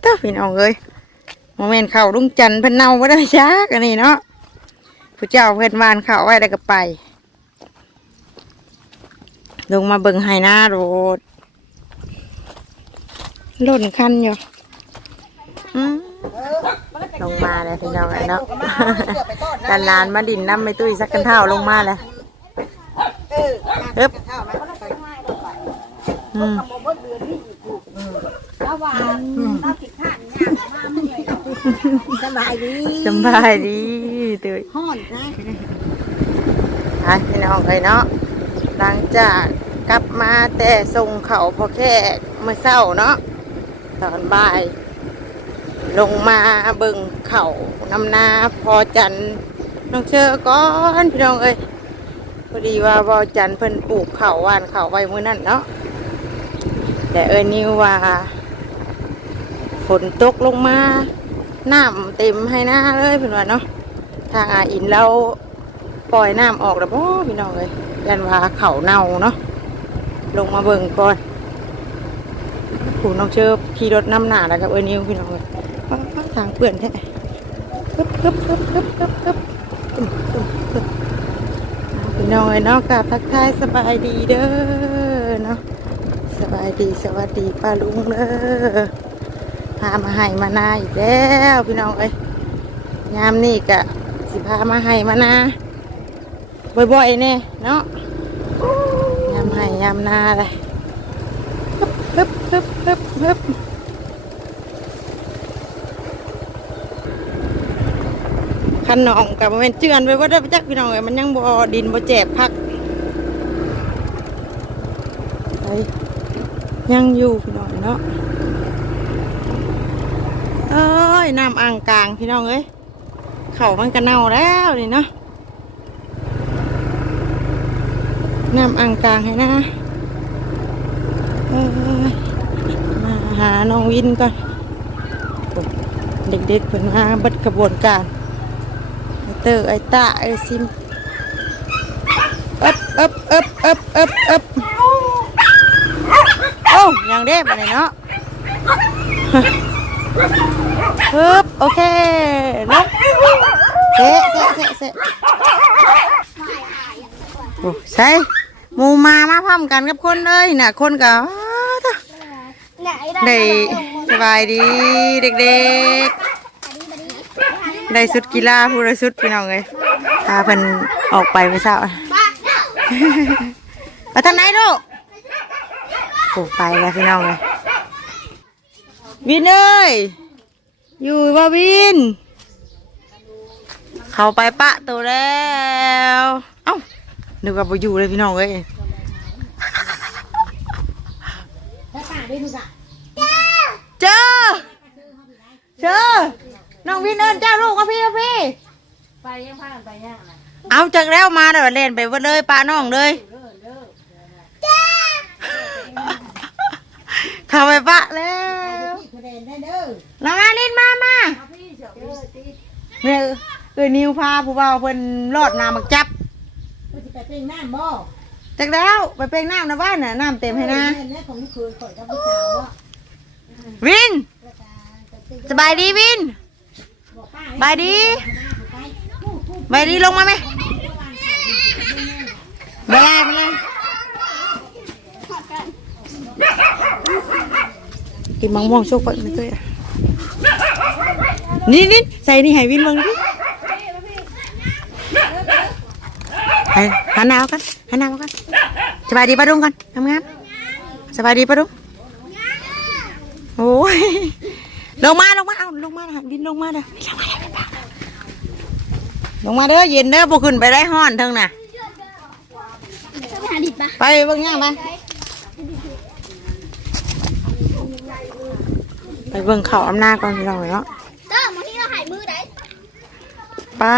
เต้าพี่น้องเอ้ยโมเมนต์เข่าลุงจันทร์เพิ่นเน่าบ่ได้ชักอันนี้เนาะผู้เจ้าเพิ่นวานเข่าไว้แล้วก็ไป ลงมาเบิ่งไฮหน้าโรดล่นคันอยู่อืมลงมาเลยพี่น้องเอ้ยเนาะกันลานมาดินน้ำไม่ตุ้ยสักกันเท่าลงมาเลยเอ๊บอืม สบายดีสำบายดีเตยฮ้อนนะอะพี่น้องเอ้ยเนาะหลังจากกลับมาแต่ส่งเขาพอแค่เมื่อเช้าเนาะตอนบ่าย ลงมาเบิ่งเขานำนาพอจันน้องเชอก่อนพี่น้องเอ้ยพอดีว่าพอจันเพิ่นปลูกเขาหว่านเขาไว้มื้อนั้นเนาะแต่เอ้ยนิวว่า ฝนตกลงมาน้ำเต็มให้หน้าเลยเพิ่นว่าเนาะทางอาอินเราปล่อยน้ำออกแล้วพ่พี่น้องเอ้ยยันว่าเขาเน่าเนาะลงมาเบิ่งก่อนผู้น้องเชอขี่รถน้ำหนาแล้วกับเอ้ยนิวพี่น้องเอ้ยทางเปื่อนแท้ฮึบฮึบฮึบฮึบฮึบฮึบตึ้มตึ้มตึ้มพี่น้องเนาะกับทักทายสบายดีเด้อเนาะสบายดีสวัสดีป้าลุงเด้อ มาให้มานาอีกแล้วพี่น้องเอ้ยยามนี่กะสิพามาให้มานาบ่อยๆแน่เนาะยามให้ยามนาเลยฮึบฮึบฮึบฮึบฮึบคันนองกับมันเจือนไปว่าได้ไปจักพี่น้องไงมันยังบ่ดินบ่แจบพักไปยังอยู่พี่น้องเนาะ อ้ยน้ำอ่างกลางพี่น้องเอ้ยเขามันก็เน่าแล้วนี่เนาะน้ำอ่างกลางให้นะมาหาน้องวินก่อนเด็กๆเพิ่นมาบิดกระบวนการเตอร์ไอตาไอซิมอึบอึบอึบอึบอึบอึบโอ้ยังเด้มาเลยเนาะ ฮึบโอเคลงเซะเซะเซะเซะโอ้ใช่หมูมามาพร้อมกันกับคนเลยน่ะคนกับได้สบายดีเด็กๆได้สุดกีฬาผู้ละสุดพี่น้องเลยพาเพิ่นออกไปไปเช้าไปทางไหนลูกโอ้ไปแล้วพี่น้องเลย วินเอ้ย อยู่บ่วิน เข้าไปปะตัวแล้ว เอ้านึกว่าบ่อยู่เลยพี่น้องเอ้ยถ้าตาได้ดูกะเจอเจอน้องวินเอิญเจ้าลูกมาพี่มาพี่ ไปยังพากันไปยังนะเอาจากแล้วมาเดี๋ยวเล่นไปเบิดเลยปลาน้องเลยเข้าไปปะแล้ว เด้อเรามาเล่นมามาพี่เฉยเลยตีเนี่ยเอ้ยนิวพาผู้บ่าวเพิ่นรอดน้ำมักจับก็จะไปเป็นน้ำบ่จากแล้วไปเป่งน้ำนะบ้านน่ะน้ำเต็มให้นะแม่ของลูกเคยข่อยกับพี่สาวอะวินสบายดีวินบอกป้าบายดีไปบายดีลงมาไหมเวลาเวลากินมังม่วงโชคไปไม่เคยอะ นี่นี่ใส่นี่ให้วินเบังดิไปหันหนาวกันหันหนาวกันสบายดีปะดุงกันทำงานสบายดีปะดุงโอ้ยลงมาลงมาเอาลงมาหวินลงมาเด้อลงมาเด้อลงมาเด้อเย็นเด้อบ่ขึ้นไปได้ห้อนเทิงน่ะไปหาดิบปะไปเบิ่งย่างไปไป เบิ่งเขาอำนาจก่อนพี่น้องเนาะเต้ามาที่เราหายมือได้ป้า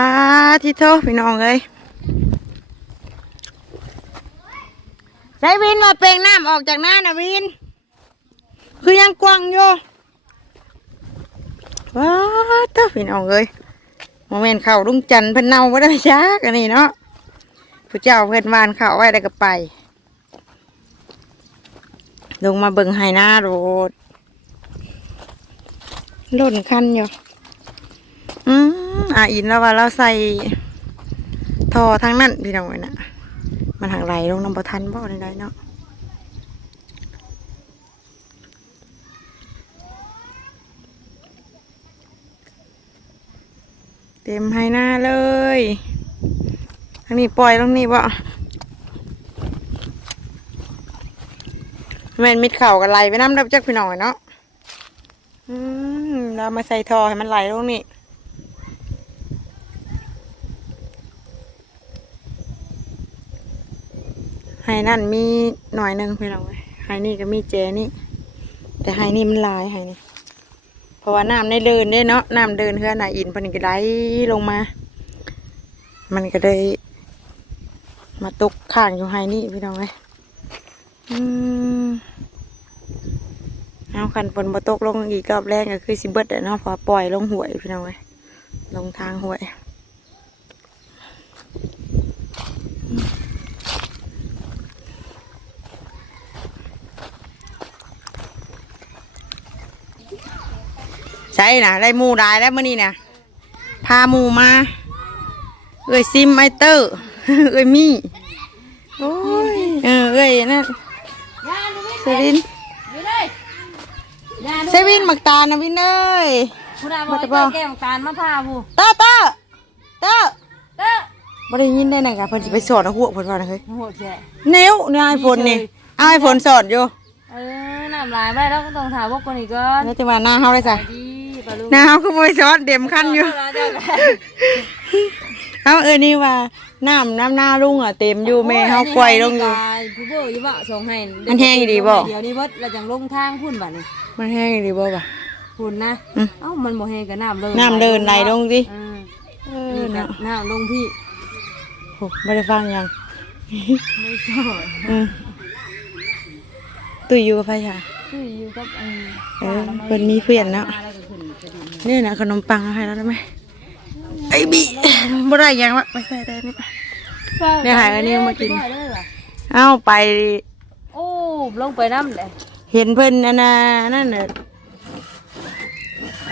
ที่โทพี่น้องเลยใช้วินมาเปลงน้ำออกจากหน้านะวิน คือยังกวางอยู่ว้าเต้พี่น้องเลยโมเมนต์เขาลุงจันทร์เพิ่นเน่าไม่ได้ชักอันนี้เนาะผู้เจ้าเพิ่นวานเขาไว้แล้วก็ไป ลงมาเบิ่งไฮหน้าโรด หล่นคันอยู่ อืมอะอินแล้วว่าเราใส่ทอทางนั้นพี่น้องไว้นะมันทางไหลลงน้ำประทันบ่ได้เนาะเต็มให้หน้าเลยทางนี้ปล่อยตรงนี้บ่แม่นมิดเข่ากันไหลไปน้ำดับจักพี่น้องไว้เนาะ มเรามาใส่ทอให้มันไหลลงนี่ไฮนั่นมีหน่อยนึงพี่น้องเว้ไฮนี่ก็มีเจนี่ แต่ไฮนี่มันลายไฮนี่ เพราะว่าน้ำในเดินได้เนาะน้ำเดินเพื่อนน่ะอินเพนนก็ไหลลงมา มันก็เลยมาตกข้างอยู่ไฮนี่พี่น้องเว้ยอืม เอาคันฝนมาตกลงอีกรอบแรกก็คือสิเบิดอะเนาะเพอปล่อยลงหวยพี่น้องเอ้ยลงทางหวยใช่นะได้หมูได้แล้วมื่อนี้นะพาหมูมา เอ้ยซิมไอเตอร์ เอ้ยมี่ โอ้ย เออเอ้ยนั่นยาดูวิเซรินอยู่เลยยาดู เซวินหมักตาลนะวินเอ้ยผู้ใดบอกให้เจ้าแก้วการมาพาผู้เตอร์เตอร์เตอร์เด้อบ่ได้ยินได้ไหนกะเพิ่นสิไปสอนเอาหัวเพิ่นว่านะเฮ้ยโหดแฉนิ้วเนี่ยไอโฟนนี่เอาไอโฟนสอนอยู่เออน้ำลายไปแล้วก็ต้องถามพวกคนอีกก่อนแล้วจะมาหน้าเฮาได้ซะดีปลาลูกหน้าเฮาคือบ่ไปสอนเต็มคันอยู่เจ้ากันเอาเออนี่ว่าน้ำน้ำหน้าลุงอะเต็มอยู่แม่เฮากล้วยลงอยู่ผู้โบอยู่บ่ส่งให้มันแห้งอยู่ดีบ่เดี๋ยวนี้เบิดเราจังลงทางพุ่นบัดนี้ มันแห้งดีบ่บ่ะพุ่นนะ อืม เอ้ามันบ่แห้งกับน้ำเลยน้ำเดินไหลลงสิเออเออนี่ก็เนาะน้ำลงพี่โหบ่ได้ฟังหยังไม่ชอบอืมตุ้ยอยู่กับไผค่ะคืออยู่กับอันเออเพิ่นมีเพื่อนเนาะ แล้วก็ขึ้นกระดิ่งนี่นะขนมปังเอาให้แล้วได้ไหมไอ้บีบ่ได้หยังวะไม่ใส่ได้นี่ปะเนี่ยหายอันนี้มากิน ได้เลยว่ะเอาไป โอ้ลงไปน้ำเลย เห็นเพิ่นอันน่ะนั่นน่ะ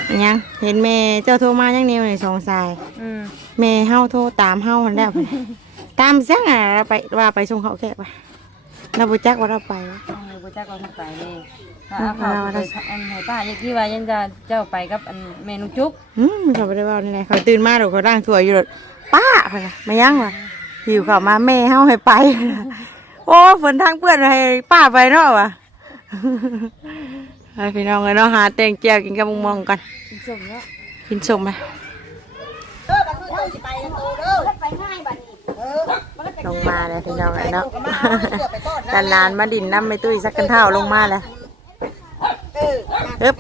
อิหยังเห็นแม่เจ้าโทรมายังนิ้วในสองสายอืมแม่เฮาโทรตามเฮาหันแล้วไปตามซังอะเราไปว่าไปส่งเขาแขกไปเราบ่จักว่าเราไปวะ เอาเลยบ่จักเอาทางไปเลยถ้าเอาเขาไปอันไหนป้าอยากที่ว่ายังจะเจ้าไปกับอันเมนูจุกอืมเขาบ่ได้เว่านี่แหละเขาตื่นมาเดี๋ยวเขาร่างถั่วอยู่รถป้าเพิ่นน่ะมายังวะหิวข้าวมาแม่เฮาให้ไป โอ้ฝนทางเปื้อนให้ป้าไปเนาะวะ ให้พี่น้องเลยเนาะหาแตงเจียวกินกับมะม่วงกันกินสมเนาะกินสมไหมลงมาเลยพี่น้องเลยเนาะกันนานมาดินน้ำไม่ตุ้ยสักกันเท่าลงมาเลยอึ๊บ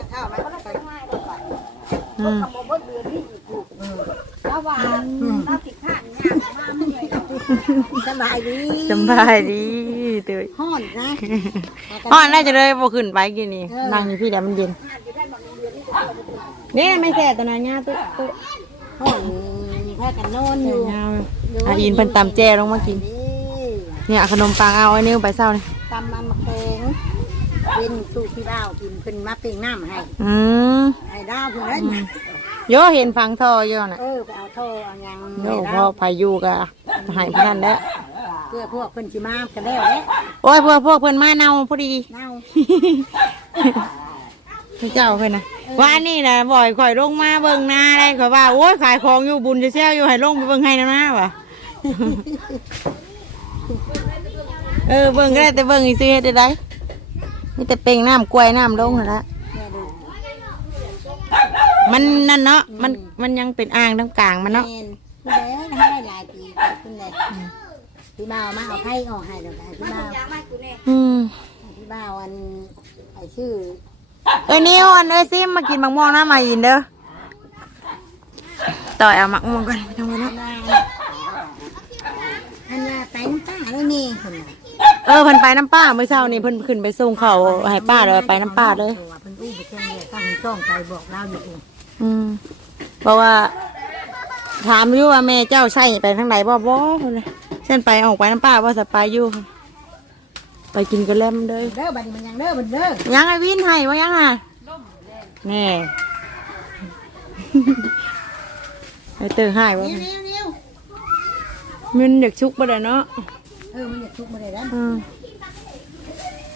อืมสบายดีสำบายดี ตุ้ยฮ้อนนะอ๋อน่าจะเลยบ่ขึ้นไปกินนี่นั่งอยู่พี่เดี๋ยวมันเย็นนี่ไม่แก่ตัวนั้นง่าตุ้ยตุ้ยฮ้อนแค่กันนอนอยู่ง่าอาอินเพิ่นตำแจลงมากินนี่เนี่ยขนมปังเอาไอ้นิ้วไปเศร้านี่ตำมันมะแขงเป็นสูตรพี่ดาวกินขึ้นมาเป็นน้ำให้อืมให้ดาวเพื่อนโยเห็นฟังท่อโยน่ะเออไปเอาโทรเอาหยังโยให้พดาอวพายุก็ใหายพนันแล้ว เพื่อพวกเพิ่นสิมากันแล้วแหละโอ้ยพวกพวกเพิ่นมาเน่าพอดี เน่าเจ้าเพิ่นนะว่านี่นะบ่อยข่อยลงมาเบิ่งหน้าได้ข่อยว่าโอ้ยขายของอยู่บุญจะเซลอยู่ให้ลงไปเบิ่งให้นะนะวะเออเบิ่งก็ได้แต่เบิ่งอีซื้อเฮ็ดได้ไดมีแต่เป่งน้ำกล้วยน้ำลงนั่นละแม่ดูมันนั่นเนาะมันมันยังเป็นอ่างน้ำกลางมันเนาะ แม่นผู้ใดให้ได้หลายปีขอบคุณเลย พี่บ่าวมาเอาไผ่ออกให้เดี๋ยวให้พี่บ่าวอืมพี่บ่าวอันไอ้ชื่อเอ้ยนิวอันเอ้ยซิมมากินมะม่วงน้ำมาอินเด้อต่อยเอามะม่วงกันไปทำกันเนาะนางอันว่าแต่งป้าแล้วนี่คนน่ะเออเพิ่นไปน้ำป้าเมื่อเช้านี่เพิ่นขึ้นไปส่งเขาให้ป้าเลยไปน้ำป้าเลย ตัวเพิ่นอู้ไปแจ้งเลยตั้งจ้องไปบอกเล่าอยู่เองอืมเพราะว่า ถามอยู่ว่าแม่เจ้าใช่ไปทางไหนบ่บ่เพิ่นเลย เส้นไปออกไปน้ำป้าว่าสไปอยู่ ไปกินกันแล้วมันเลยเด้อบัดนี้มันยังเด้อบัดเด้อยังไอ้วินให้ว่ายังอะแน่ไอเตอร์หายเร็วะวเร็วเร็วมันเด็กชุกบ่ได้เนาะเออมันอยากทุกมาเลยนะอืม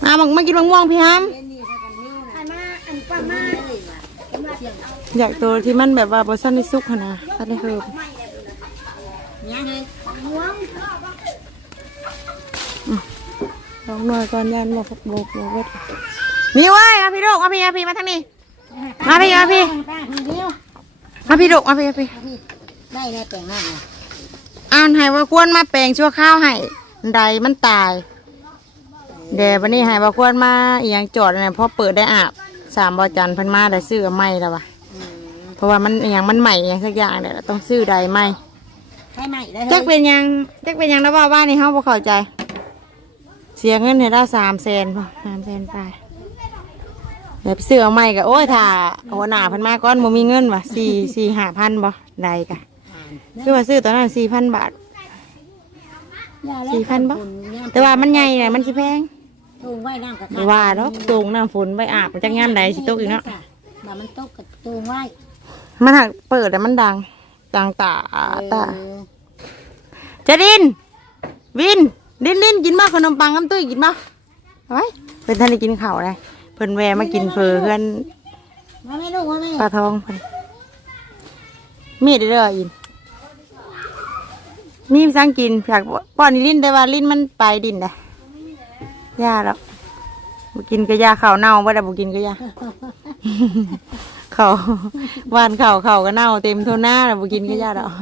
มาบังมากินมะม่วงพี่ฮัมเล่นนี่ถ้ากันนิ้วนะอันมาอันป้ามาเลยว่ะกำลังเสียงอยากตัวที่มันแบบว่าบ่ซั่นได้สุกหั่นนะซั่นได้เฮิบ ยังไงม่วง ลองหน่อยก่อนยันบ่พกโบกบ่เบิดนี่เว้ยมาพี่ลูกมาพี่มาพี่มาทางนี้ มาพี่มาพี่ป้าคนเดียวมาพี่ลูกมาพี่มาพี่ได้แน่แต่งหน้าไงอ่านให้ว่าควรมาแปลงชั่วข้าวให้ใดมันตายเดี๋ยววันนี้ให้ว่าควรมาอีหยังจอดเนี่ยพอเปิดได้อาบสามบอจันทร์เพิ่นมาได้ซื้อใหม่แล้ววะเพราะว่ามันอหยังมันใหม่อหยังสักอย่างเนี่ยต้องซื้อใดใหม่ให้ใหม่ได้จักเป็นหยังจักเป็นหยังแล้วว่าบ้านนี้เฮาบ่เข้าใจ เสียเงินให้ได้สามแสนพอสามแสนไปเดี๋ยวไปซื้อเอาใหม่ก็โอ้ยถ้าหัวหน้าเพิ่นมาก่อนบ่มีเงินว่ะสี่สี่ห้าพันบ่ได้กะคือว่าซื้อตอนนั้นสี่พันบาทสี่พันบ่แต่ว่ามันใหญ่น่ะมันสิแพงตูงไว้น้ำกับบ่ว่าดอกตูงน้ำฝนไปอาบมันจักยามใดสิตกอีกเนาะบ่มันตกกับตูงไว้มันหักเปิดแต่มันดังดังตาตาเออ จะดิน วิน ดินดินกินมาขนมปังน้ำตุ้ยกินมาเอาไว้เพิ่นท่านได้กินข้าวเลยเพิ่นแวะมากินเฟอเพื่อนมาไม่ลูกมาไม่ปลาทองเพิ่นมีดเด้ออินมีสังกินอยากป้อนลิ้นแต่ว่าลิ้นมันไปดินได้ยาแล้วบุกินก็ยาข้าวเน่าบ่ได้บุกินก็ยาเขาวานเข่าเข่าก็เน่าเต็มโทนหน้าแล้วบุกินก็ยาดอก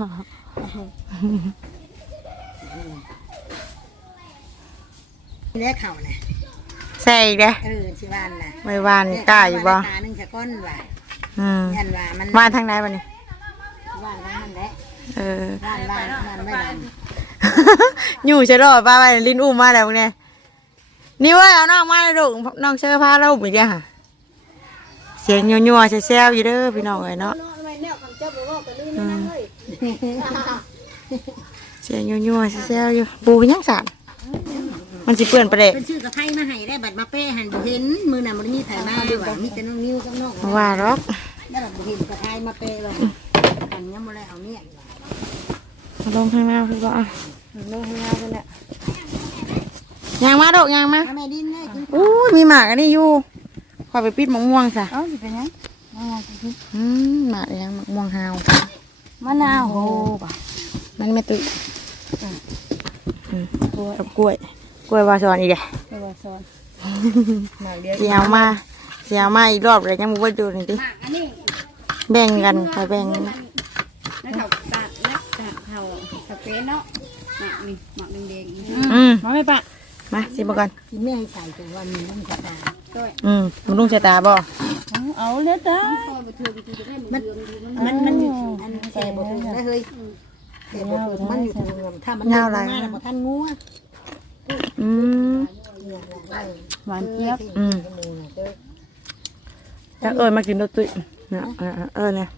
เลี้ยเข่าน่ะใส่อีกเด้อเออสิวานน่ะไม่วานกล้าอยู่บ่ตาหนึ่งสะก้อนว่ะอืมยันว่ามันวานทางไหนบัดนี้ว่านนั่นแหละเออว่านว่านว่านไม่ว่านอยู่ใช่หรอป้าไปลิ้นอุ้มมาแล้วเนี่ยนี่เว้ยเอาน้องมาเลยลูกน้องเชื่อพาเราอุ้มอีกแล้วค่ะเสียงยัวๆแซวๆอยู่เด้อพี่น้องเอ้ยเนาะอืมเสียงยัวๆแซวๆอยู่ปูยังสั่น มันสิเปื้อนประเดะเป็นชื่อกระไทยมาให้ได้บัตรมาเป้หันบุเห็นมือน่ะมันมีไถมาว่ะมีแต่น้องนิ้วกับน้องมาว่าหรอกได้บัตรบุเห็นกระไทยมาเป้เลยกันยังบ่ได้เอาเนี่ยมาลงข้างหน้าคือว่าอะลงข้างหน้ากันแหละยางมาดอกยางมาแม่ดินเลยกินอู้ยมีหมากอันนี้อยู่ขอไปปิดมะม่วงซะเอ้าสิเป็นยังอืมหมากยังมะม่วงฮาวมะนาวโหมันไม่ตุยอืมกับกล้วย กล้วยวาซอนอีกเด้ไปว่าสอนหมากเดียวเสียวมาเสียวมาอีกรอบเลยยังบ่เบิดดูนี่ดิอันนี้แบ่งกันไปแบ่งนักเขาตัดนักตัดเขาสเปนเนาะหมักนี่หมักแดงๆนี่อืมมาไม่ปะมาสิมาก่อนกินไม่ให้ใส่ตัววันนี้มันกระตาอืมมันลุงชะตาบ่เอาเลยจ้ามันมันมันอยู่อันแก่บ่ถูกได้เฮ้ยแก่บ่ถูกมันอยู่ตรงเงินถ้ามันง่ายบ่ทันงัว อืมหวานเจี๊ยบอืมจักเอ้ยมากินรถตุ้ยเนี่ยเออเออเนี่ย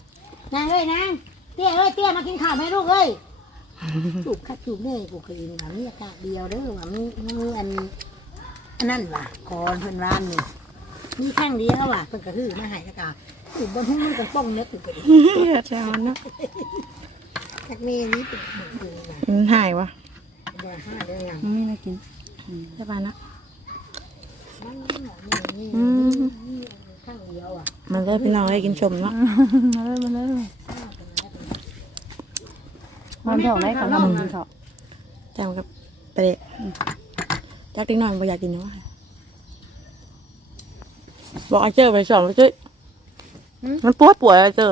นางเอ้ยนางเตี้ยเอ้ยเตี้ยมากินข้าวไหมลูกเอ้ยจูบคัดจูบเนี่ยกูเคยเห็นว่ามีอากาศเดียวเด้อว่ามีมีอันอันนั่นว่ะก่อนเพิ่นร้านนี่มีข้างเดียวว่ะเพิ่นก็ฮือมาให้แล้วก็อยู่บนหุ้มมันก็ป้องเนื้อตึกก็ดีเจ้าเนาะทักเมนี้เป็นเหมือนเดิมนะมันหายวะ เดือนห้าเดือนยังไม่น่ากินใช่ป่ะนะนี่อืมข้างเดียวอะมันได้พี่น้องได้กินชมเนาะมาเลยมาเลยมันเท่าไรกับน้ำกินเขาจำกับเตะจักติ๊กน้อยบ่อยากกินเนาะบอกไอ้เจ้าไปสอนไอ้เจ้ามันปวดปวดไอ้เจ้า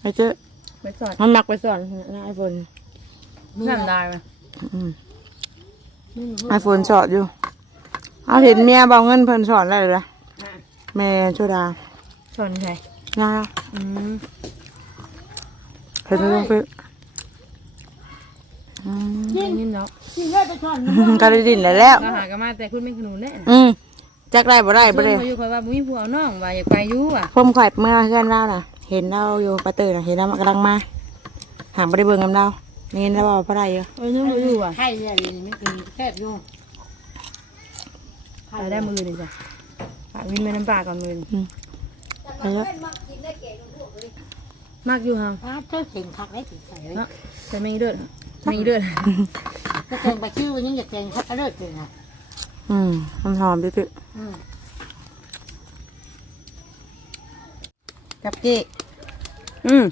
ไอ้เจ้าไปสอนมันมักไปสอนนะไอโฟนน้ำได้ไหม ไอโฟนสอนอยู่ เอาเห็นเมียบอกเงินเพิ่นสอนอะไรเลยล่ะแม่โชดาสอนใครยาอืมเพิ่นลงไปอืมนี่เนาะกินเลยไปก่อนก็ได้ดินแล้วก็หากันมาแต่คุณไม่ขนุนแน่อืมจักได้บ่ได้บ่ซึ่งได้มาอยู่คอยว่ามุ้ยผัวน้องว่าอยากไปอยู่อะผมข่อยเมื่อเพื่อนเราน่ะ เห็นเราอยู่ประตูน่ะเห็นเรากำลังมาหาบ่ได้เบิ่งกับเรา นี่เราบอกบ่ได้เยอะเออยังมาอยู่อะไข่เนี่ยนี่มันกินแคบอยู่ไปได้มือเลยจ้ะฝากวินไปน้ำปลาก่อนมือไปเยอะมากอยู่ห่างป้าเจ้าเก่งคักได้สิใส่เลยเนาะแต่ไม่เดือดไม่เดือดก็เก่งไปชื่อยังจะเก่งคักเลิศเลยนะอืมหอมๆดิๆอืมกับกี้อืม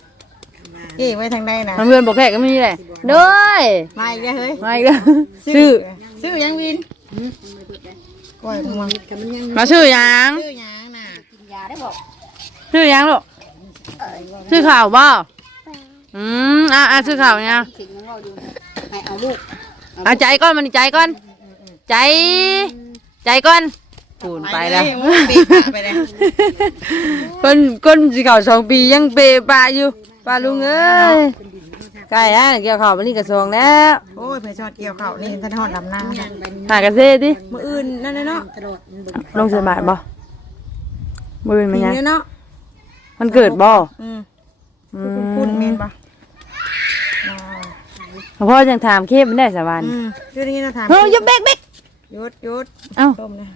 กี้ไว้ทางใดนะทำเพื่อนบอกแขกก็มีแหละเด้ยมาอีกแล้วเฮ้ยมาอีกแล้วชื่อชื่อยังวินกล้วยม่วงแต่มันยังมาชื่อหยังชื่อยังน่ะกินยาได้บอกชื่อหยังลูกชื่อข่าวบ่อืมอะอะชื่อข่าวเนี่ยสิ่งยังเราอยู่ให้เอาลูกอะใจก่อนมันใจก่อน ใจใจก่อนปูนไปแล้วปีกไปเลยคนคนสิเข่าสองปียังเปปะอยู่ ปลาลุงเอ้ยใกล้แล้วเกี่ยวข่าววันนี้กระทรวงแล้วโอ้ยเพื่อชอดเกี่ยวเขานี่ท่านทอดลำหน้าค่ะหากระเซดิมืออื่นนั่นเลยเนาะตลอดมันเบิ่งลงสมัยบ่บ่เป็นมันปียังนี้เนาะมันเกิดบ่อืมอืคุณเมนปะพ่อจังถามเข้มมันได้สวรรค์อืมชื่อนี้นะถามเฮ้ยหยุดเบรกเบรกหยุดหยุดเอ้าต้มเลย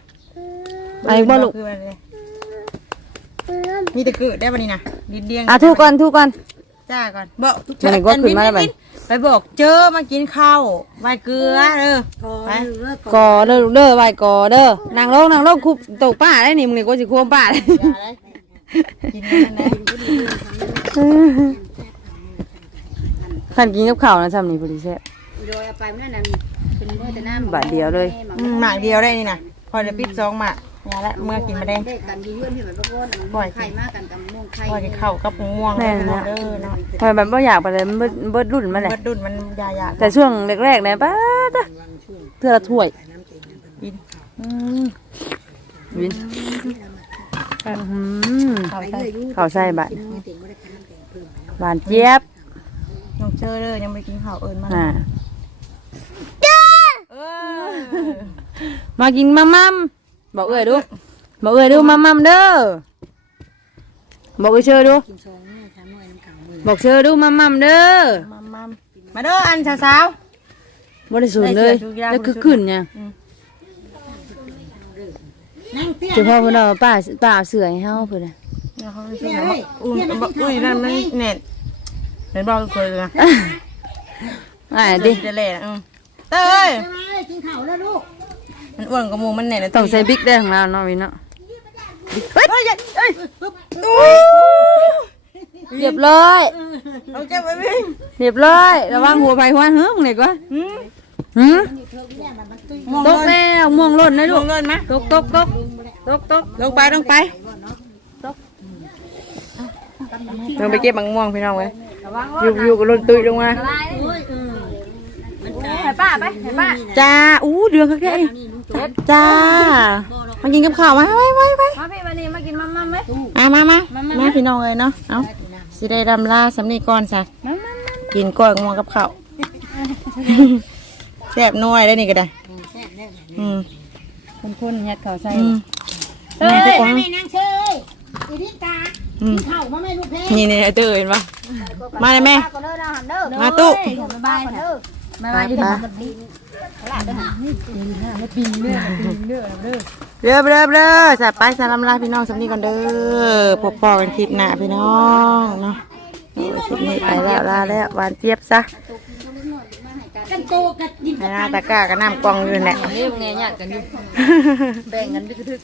ไอ้บ่ลูกคืออะไรมีแต่เกิดได้ปะนี่นะดินเดียงอะทุกก่อนทุกก่อน จ้าก่อนบอกทุกมันให้กดขึ้นมาแล้วบัด ไปบอกเจอมากินข้าวใบเกลือเออก่อนไปเลิกกอเด้อลูกเด้อไหวกอเด้อนางลงนางลงคุบตกป้าได้นี่มึงนี่กูสิควมป้าได้กินนั่นนะขันกินกับข้าวนะจำนี่พอดีแซ่บโดยเอาไปมันนั่นเป็นเมื่อแต่น้ำบาทเดียวเลยอืมหมากเดียวได้นี่นะพอจะปิดซองหมาก ยาละเมื่อกินมาได้ได้กันยืนที่แบบว่าก้อนไข่มากกันกับม่วงไข่พอจะเข้ากับม่วงแม่นเด้นะอเนาะพอยแบบบ่อยากไปเลยมันเบิดเบิดรุ่นมาเลยเบิดดุนมันยายาแต่ช่วงแรกๆเนี่ยป้าตะเทื่อละถ้วยกินอืมวินอื้อหือข้าวใส่ข้าวใส่บาทหวานเจี๊ยบน้องเจอเลยยังไม่กินข้าวเอิญมาอ่าเออมากินมัมมัม บอกเอ้ยดูบอกเอ้ยดูมัมมัมเด้อบอกเอ้ยเชื่อดูกินซองแม่ทำหน่อยน้ำขาวมือบอกเชื่อดูมัมมัมเด้อมามามาเด้ออันสาวบริสุทธิ์เลยได้เสื้อทุกอย่างแล้วคือขึ้นเนี่ยนั่งเตี้ยเฉพาะเพิ่นเอาป้าป้าเอาเสือให้เฮาเพิ่นน่ะๆเดี๋ยวเขาไปซื้อมาอุ้ยบอกอุ้ยนั่นมันเน็ตเห็นบอกเคยนะอ่าดิดิเดเล่อืมเต้ยไปไหมกินข้าวแล้วลูก มันอ้วนกับหมูมันเน็ตนะต้องใส่บิ๊กได้ของเราเนาะวินเนาะเฮ้ยเฮ้ยเฮ้ยเรียบร้อยเอาเก็บไว้พี่เรียบร้อยระวังหัวไผหัวหึงนี่กว่าหืมหึม่วงตลกนแล้วม่วงหล่นนะม่ลูวกงลนไหมตกตกตกตกตกลงไปลงไปลงไปเก็บมังม่วงพี่น้องไว้อยู่อยู่กับลนตุยลงมาให้ป้าไปให้ป้าจ้าอู้เดือนเขาแค่นี้ จ้า มากินกับข้าวมาไว้ไว้ไว้มาพี่วันนี้มากินมัมมัมไหมมามามามาพี่น้องเลยเนาะ เอาสิได้ดำลาสำนีก่อนซะกินก้อยง่วงกับข้าวแซ่บน้อยได้นี่ก็ได้อืมคนคนๆเฮ็ดข้าวใส่อืมเฮ้ยแม่นางเชยอีดิตาอืมข้าวมาแม่ลูกเพนี่นี่ไอ้เตยเห็นปะมาเลยแม่ ก็เด้อนะหันเด้อมาตู้บ้านเด้อมามาอยู่ไปเรือเรือเรือสะไปสารำลาพี่น้องสำนีก่อนเด้อพบปอกันคลิปหน้าพี่น้องเนาะโอ้ยคลิปนี้ไปแล้วลาแล้วหวานเจี๊ยบซะกันโตกันดินให้หน้าตะกร้ากับน้ำกล่องอยู่นั่นแหละนี่มึงไงญาติกันอยู่แบ่งกันไปกระทึก